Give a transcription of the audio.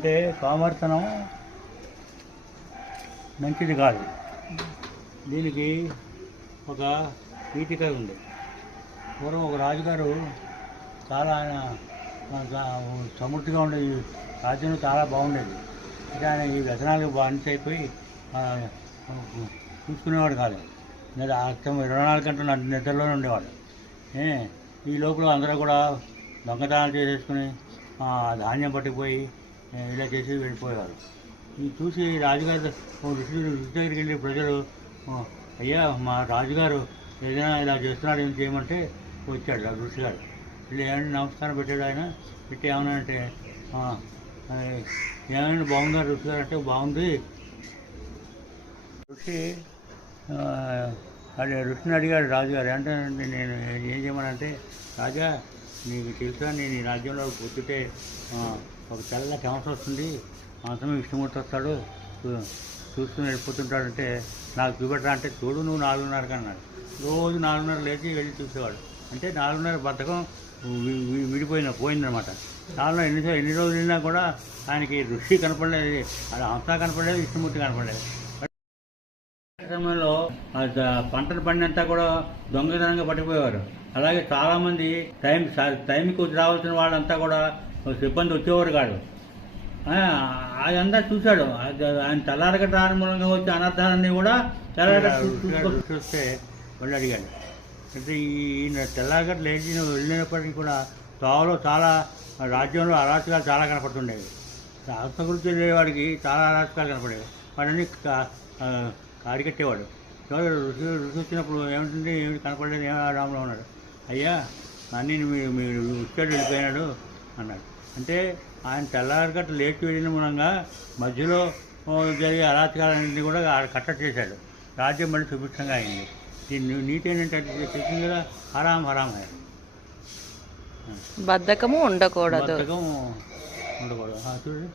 అంటే కామర్తనం మంచిది కాదు. దీనికి ఒక నీతిక ఉంది. పూర్వం ఒక రాజుగారు చాలా ఆయన సమృద్ధిగా ఉండేది రాజ్యం చాలా బాగుండేది. అయితే ఆయన ఈ వ్యసనాలకు బానిస అయిపోయి చూసుకునేవాడు కాదు. అర్థం ఇరవై నాలుగు గంటలు నిద్రలోనే ఉండేవాడు. ఈ లోపల అందరూ కూడా దొంగతనాలు చేసేసుకుని ధాన్యం పట్టిపోయి ఇలా చేసి వెళ్ళిపోయారు. ఇది చూసి రాజుగారు ఋషులు ఋషి ఋషి దగ్గరికి వెళ్ళి ప్రజలు అయ్యా మా రాజుగారు ఏదైనా ఇలా చేస్తున్నాడు ఏం చేయమంటే వచ్చాడు ఆ ఋషిగారు. వెళ్ళి ఏమైనా నమస్కారం పెట్టాడు ఆయన? పెట్టి ఏమన్నానంటే అంటే ఏమైనా బాగుందా ఋషి గారు అంటే బాగుంది. ఋషి అదే ఋషిని అడిగాడు రాజుగారు అంటే నేను ఏం చేయమనంటే రాజా నీకు తెలుసా నేను ఈ రాజ్యంలో పుట్టితే ఒక తెల్ల సంవత్సరం వస్తుంది. మాత్రమే విష్ణుమూర్తి వస్తాడు చూస్తూ వెళ్ళిపోతుంటాడంటే నాకు చూపెట్టరా అంటే చూడు నువ్వు నాలుగున్నరకు అన్నాడు. రోజు నాలుగున్నర లేచి వెళ్ళి చూసేవాడు. అంటే నాలుగున్నర బద్ధకం వి- విడిపోయిన పోయిందనమాట. నాలుగున్నర ఎన్ని ఎన్ని రోజులు వెళ్ళినా కూడా ఆయనకి ఋషి కనపడలేదు. అది అంతా కనపడలేదు విష్ణుమూర్తి కనపడలేదు. సమయంలో పంటలు పండినంతా కూడా దొంగతనంగా పట్టిపోయేవారు. అలాగే చాలామంది టైం టైంకి రావాల్సిన వాళ్ళంతా కూడా సిబ్బంది వచ్చేవారు కాదు ఆ, అదంతా చూశాడు. ఆయన తెల్లారగట్ట రాని మూలంగా వచ్చే అనర్థాలన్నీ కూడా తెల్లారగట్ట చూ- చూస్తే వాళ్ళు అడిగాడు. అంటే ఈయన తెల్లారగట్ట లేచి వెళ్ళినప్పటికీ కూడా త్రోవలో చాలా రాజ్యంలో అరాచకాలు చాలా కనపడుతుండేవి. గురించి వెళ్ళేవాడికి చాలా అరాచకాలు కనపడేవి. వాడని కా- ఆ, కాడికట్టేవాడు. ఎవరు ఋషి ఋషి వచ్చినప్పుడు ఏమిటంటే ఏమిటి కనపడలేదు? ఏమో రాములో ఉన్నాడు. అయ్యా అన్నీ మీరు మీరు వచ్చాడు వెళ్ళిపోయినాడు. అన్నాడు. అంటే ఆయన తెల్లారగట్ట లేచి వెళ్ళిన మూలంగా మధ్యలో జరిగే అరాచకాలన్నింటినీ కూడా ఆడ కట్టడి చేశాడు. రాజ్యం మళ్ళీ సుభిక్షంగా అయింది. దీని నీతి ఏంటంటే చెప్పింది కదా హరాం హరాం హే బద్ధకము ఉండకూడదు. బద్ధకం ఉండకూడదు. ఆ, చూడు.